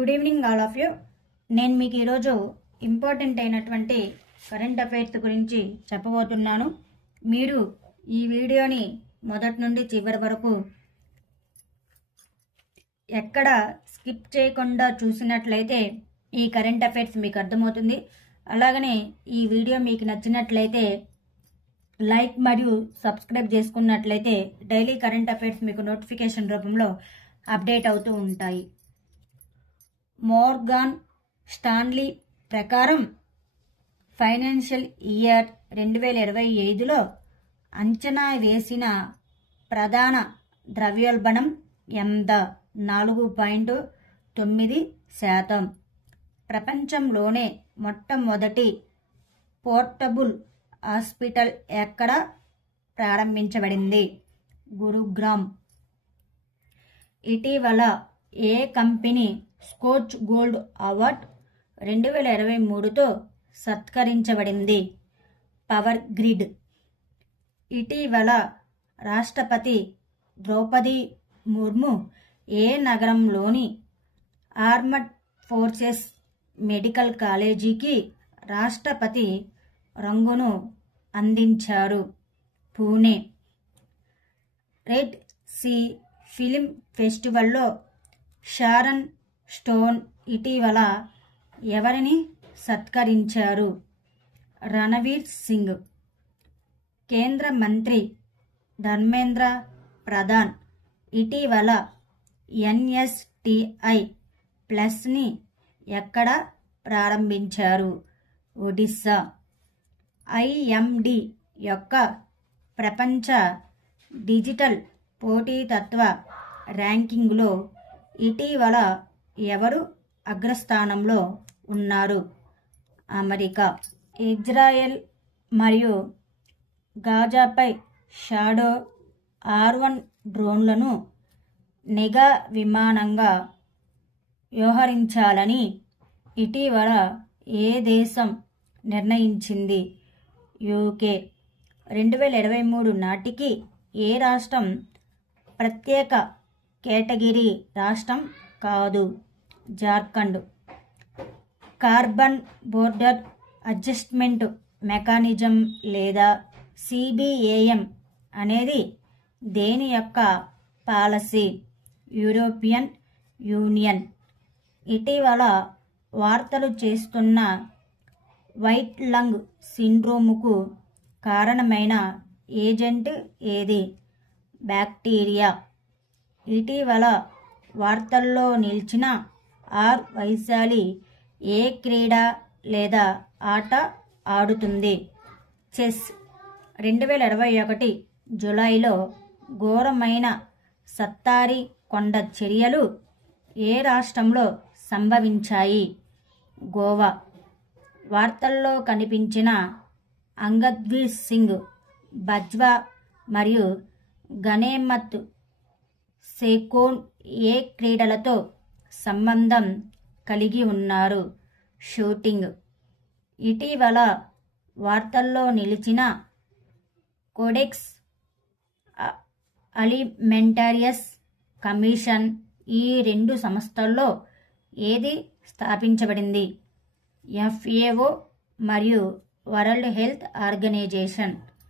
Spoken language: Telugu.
Good evening all of you. నేను మీకు ఈరోజు ఇంపార్టెంట్ అయినటువంటి కరెంట్ అఫైర్స్ గురించి చెప్పబోతున్నాను. మీరు ఈ వీడియోని మొదటి నుండి చివరి వరకు ఎక్కడ స్కిప్ చేయకుండా చూసినట్లయితే ఈ కరెంట్ అఫైర్స్ మీకు అర్థమవుతుంది. అలాగనే ఈ వీడియో మీకు నచ్చినట్లయితే లైక్ మరియు సబ్స్క్రైబ్ చేసుకున్నట్లయితే డైలీ కరెంట్ అఫైర్స్ మీకు నోటిఫికేషన్ రూపంలో అప్డేట్ అవుతూ ఉంటాయి. మోర్గాన్ స్టాన్లీ ప్రకారం ఫైనాన్షియల్ ఇయర్ 2025లో అంచనా వేసిన ప్రధాన ద్రవ్యోల్బణం ఎంత? 4.9%. ప్రపంచంలోనే మొట్టమొదటి పోర్టబుల్ హాస్పిటల్ ఎక్కడ ప్రారంభించబడింది? గురుగ్రామ్. ఇటీవల ఏ కంపెనీ స్కోచ్ గోల్డ్ అవార్డ్ 2023తో సత్కరించబడింది? Power grid. ఇటీవల రాష్ట్రపతి ద్రౌపది ముర్ము ఏ నగరంలోని ఆర్మడ్ ఫోర్సెస్ మెడికల్ కాలేజీకి రాష్ట్రపతి రంగును అందించారు? పూణే. రెడ్ సీ ఫిలిం ఫెస్టివల్లో షారన్ స్టోన్ ఇటీవల ఎవరిని సత్కరించారు? రణవీర్ సింగ్. కేంద్ర మంత్రి ధర్మేంద్ర ప్రధాన్ ఇటీవల NSTI ప్లస్ని ఎక్కడ ప్రారంభించారు? ఒడిస్సా. IMD యొక్క ప్రపంచ డిజిటల్ పోటీతత్వ ర్యాంకింగ్లో ఇటీవల ఎవరు అగ్రస్థానంలో ఉన్నారు? అమెరికా. ఇజ్రాయెల్ మరియు గాజాపై షాడో R1 డ్రోన్లను నిఘా విమానంగా వ్యవహరించాలని ఇటీవల ఏ దేశం నిర్ణయించింది? UK. 2023 నాటికి ఏ రాష్ట్రం ప్రత్యేక కేటగిరీ రాష్ట్రం కాదు? Jharkhand. Carbon border adjustment mechanism లేదా CBAM అనేది దేని యొక్క పాలసీ? European union. ఇటీవల వార్తలు చేస్తున్న వైట్ లంగ్ సిండ్రోముకు కారణమైన ఏజెంట్ ఏది? బ్యాక్టీరియా. ఇటీవల వార్తల్లో నిలిచిన వైశాలి ఏ క్రీడ లేదా ఆట ఆడుతుంది? చెస్. 2021 జూలైలో ఘోరమైన సత్తారి కొండ చర్యలు ఏ రాష్ట్రంలో సంభవించాయి? గోవా. వార్తల్లో కనిపించిన అంగద్వీర్ సింగ్, బజ్వా మరియు గనేమత్ సేకోన్ ఏ క్రీడలతో సంబంధం కలిగి ఉన్నారు? షూటింగ్. ఇటీవల వార్తల్లో నిలిచిన కోడెక్స్ అలిమెంటారియస్ కమిషన్ ఈ రెండు సంస్థల్లో ఏది స్థాపించబడింది? FAO మరియు వరల్డ్ హెల్త్ ఆర్గనైజేషన్.